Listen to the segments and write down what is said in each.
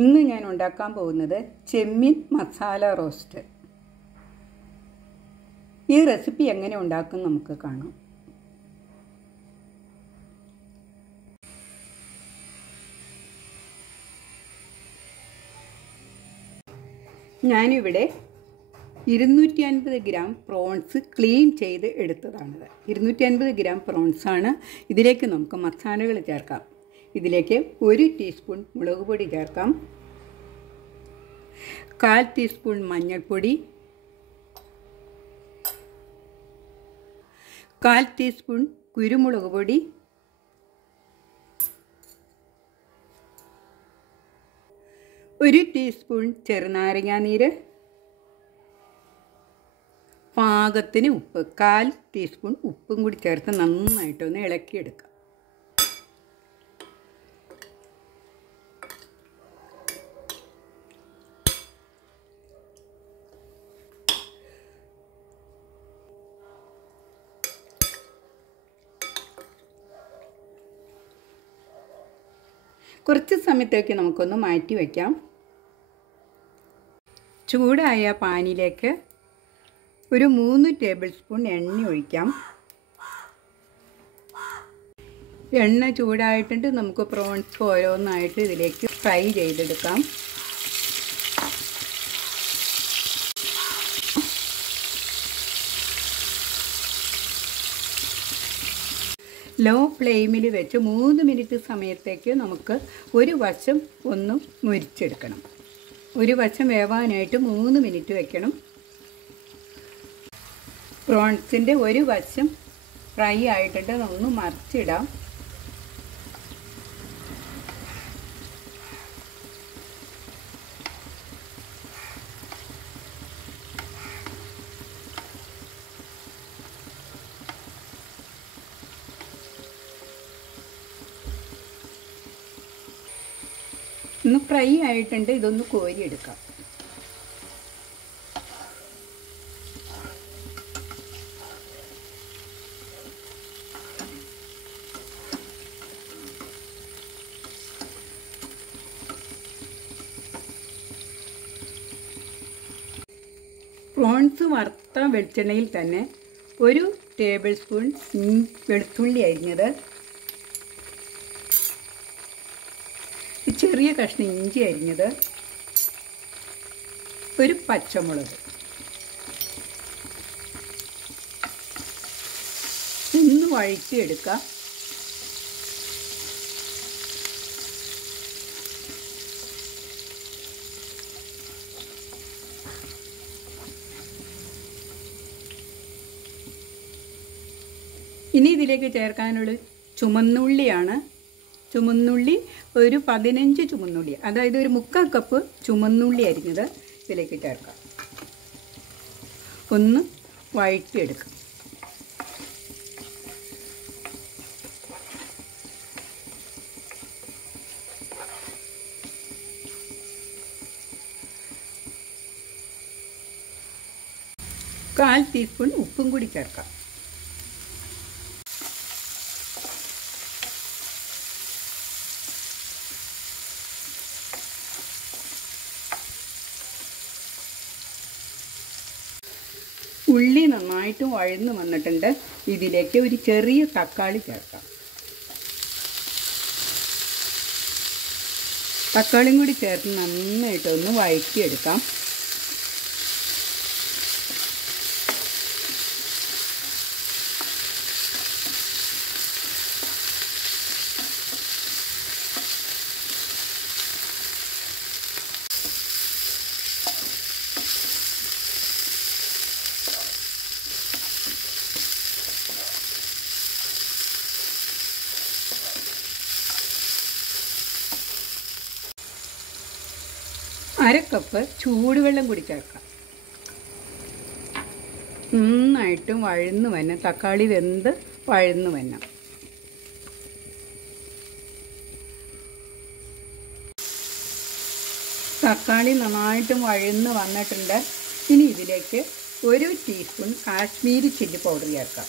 ഇന്ന് ഞാൻ ഉണ്ടാക്കാൻ പോകുന്നത് ചെമ്മീൻ മസാല റോസ്റ്റ്. ഈ റെസിപ്പി എങ്ങനെ ഉണ്ടാക്കും നമുക്ക് കാണാം. ഞാനിവിടെ 250 ഗ്രാം പ്രോൺസ് ക്ലീൻ ചെയ്ത് എടുത്തതാണിത്. 250 ഗ്രാം പ്രോൺസാണ്. ഇതിലേക്ക് നമുക്ക് മസാലകൾ ചേർക്കാം. ഇതിലേക്ക് 1 ടീസ്പൂൺ മുളക് പൊടി ചേർക്കാം, 1/4 ടീസ്പൂൺ മഞ്ഞൾപ്പൊടി, 1/4 ടീസ്പൂൺ കുരുമുളക് പൊടി, 1 ടീസ്പൂൺ ചെറുനാരങ്ങ നീര്, പാകത്തിന് ഉപ്പ്, 1/4 ടീസ്പൂൺ ഉപ്പും കൂടി ചേർത്ത് നന്നായിട്ടൊന്ന് ഇളക്കിയെടുക്കാം. കുറച്ച് സമയത്തേക്ക് നമുക്കൊന്ന് മാറ്റി വയ്ക്കാം. ചൂടായ പാനിലേക്ക് ഒരു 3 ടേബിൾ സ്പൂൺ എണ്ണ ഒഴിക്കാം. എണ്ണ ചൂടായിട്ടുണ്ട്. നമുക്ക് പ്രോൺസ് ഓരോന്നായിട്ട് ഇതിലേക്ക് ഫ്രൈ ചെയ്തെടുക്കാം. ലോ ഫ്ലെയിമിൽ വെച്ച് 3 മിനിറ്റ് സമയത്തേക്ക് നമുക്ക് ഒരു വശം ഒന്ന് മുരിച്ചെടുക്കണം. ഒരു വശം വേവാനായിട്ട് 3 മിനിറ്റ് വെക്കണം. പ്രോൺസിൻ്റെ ഒരു വശം ഫ്രൈ ആയിട്ടുണ്ട്. ഒന്ന് മറിച്ചിടാം. ഒന്ന് ഫ്രൈ ആയിട്ടുണ്ട്. ഇതൊന്ന് കോരിയെടുക്കാം. പ്രോൺസ് വറുത്ത വെളിച്ചെണ്ണയിൽ തന്നെ 1 ടേബിൾ സ്പൂൺ വെളുത്തുള്ളി അരിഞ്ഞത്, ചെറിയ കഷ്ണം ഇഞ്ചി അരിഞ്ഞത്, 1 പച്ചമുളക്, ഒന്ന് വഴറ്റിയെടുക്കാം. ഇനി ഇതിലേക്ക് ചേർക്കാനുള്ള ചുമന്നുള്ളിയാണ്. ചുമന്നുള്ളി ഒരു 15 ചുമന്നുള്ളി, അതായത് ഒരു 3/4 കപ്പ് ചുമന്നുള്ളി അരിഞ്ഞത് ഇതിലേക്ക് ചേർക്കാം. ഒന്ന് വഴറ്റിയെടുക്കാം. കാൽ ടീസ്പൂൺ ഉപ്പും കൂടി ചേർക്കാം. ഉള്ളി നന്നായിട്ട് വഴന്ന് വന്നിട്ടുണ്ട്. ഇതിലേക്ക് ഒരു ചെറിയ തക്കാളി ചേർക്കാം. തക്കാളിയും കൂടി ചേർത്ത് നന്നായിട്ടൊന്ന് വഴറ്റിയെടുക്കാം. അര കപ്പ് ചൂടുവെള്ളം കൂടി ചേർക്കാം. നന്നായിട്ടും വഴന്ന് വരണം. തക്കാളി വെന്ത് വഴന്ന് വരണം. തക്കാളി നന്നായിട്ടും വഴന്ന് വന്നിട്ടുണ്ട്. ഇനി ഇതിലേക്ക് 1 ടീസ്പൂൺ കാശ്മീരി ചില്ലി പൗഡർ ചേർക്കാം.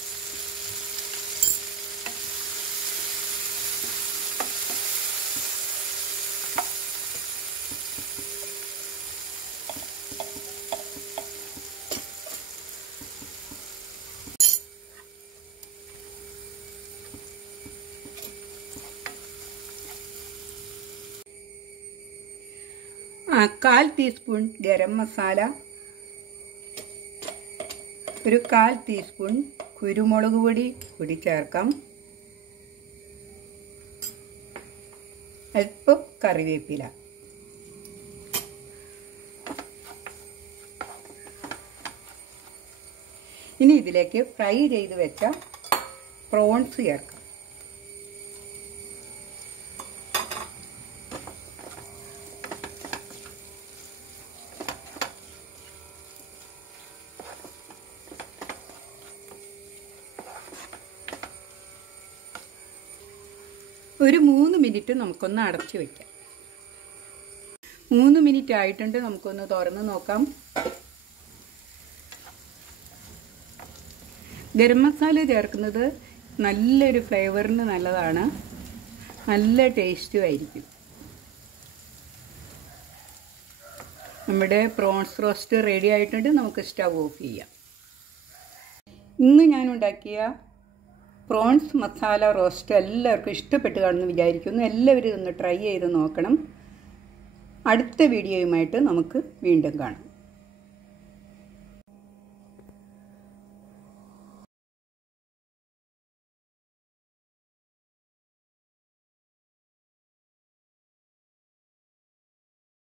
1/4 ടീസ്പൂൺ ഗരം മസാല, ഒരു 1/4 ടീസ്പൂൺ കുരുമുളക് പൊടി കൂടി ചേർക്കാം. അല്പം കറിവേപ്പില. ഇനി ഇതിലേക്ക് ഫ്രൈ ചെയ്ത് വെച്ച പ്രോൺസ് ചേർക്കാം. ഒരു 3 മിനിറ്റ് നമുക്കൊന്ന് അടച്ചു വയ്ക്കാം. 3 മിനിറ്റ് ആയിട്ടുണ്ട്. നമുക്കൊന്ന് തുറന്ന് നോക്കാം. ഗരം മസാല ചേർക്കുന്നത് നല്ലൊരു ഫ്ലേവറിന് നല്ലതാണ്, നല്ല ടേസ്റ്റും ആയിരിക്കും. നമ്മുടെ പ്രോൺസ് റോസ്റ്റ് റെഡി ആയിട്ടുണ്ട്. നമുക്ക് സ്റ്റവ് ഓഫ് ചെയ്യാം. ഇന്ന് ഞാൻ ഉണ്ടാക്കിയ പ്രോൺസ് മസാല റോസ്റ്റ് എല്ലാവർക്കും ഇഷ്ടപ്പെട്ട് കാണുമെന്ന് വിചാരിക്കുന്നു. എല്ലാവരും ഇതൊന്ന് ട്രൈ ചെയ്ത് നോക്കണം. അടുത്ത വീഡിയോയുമായിട്ട് നമുക്ക് വീണ്ടും കാണാം.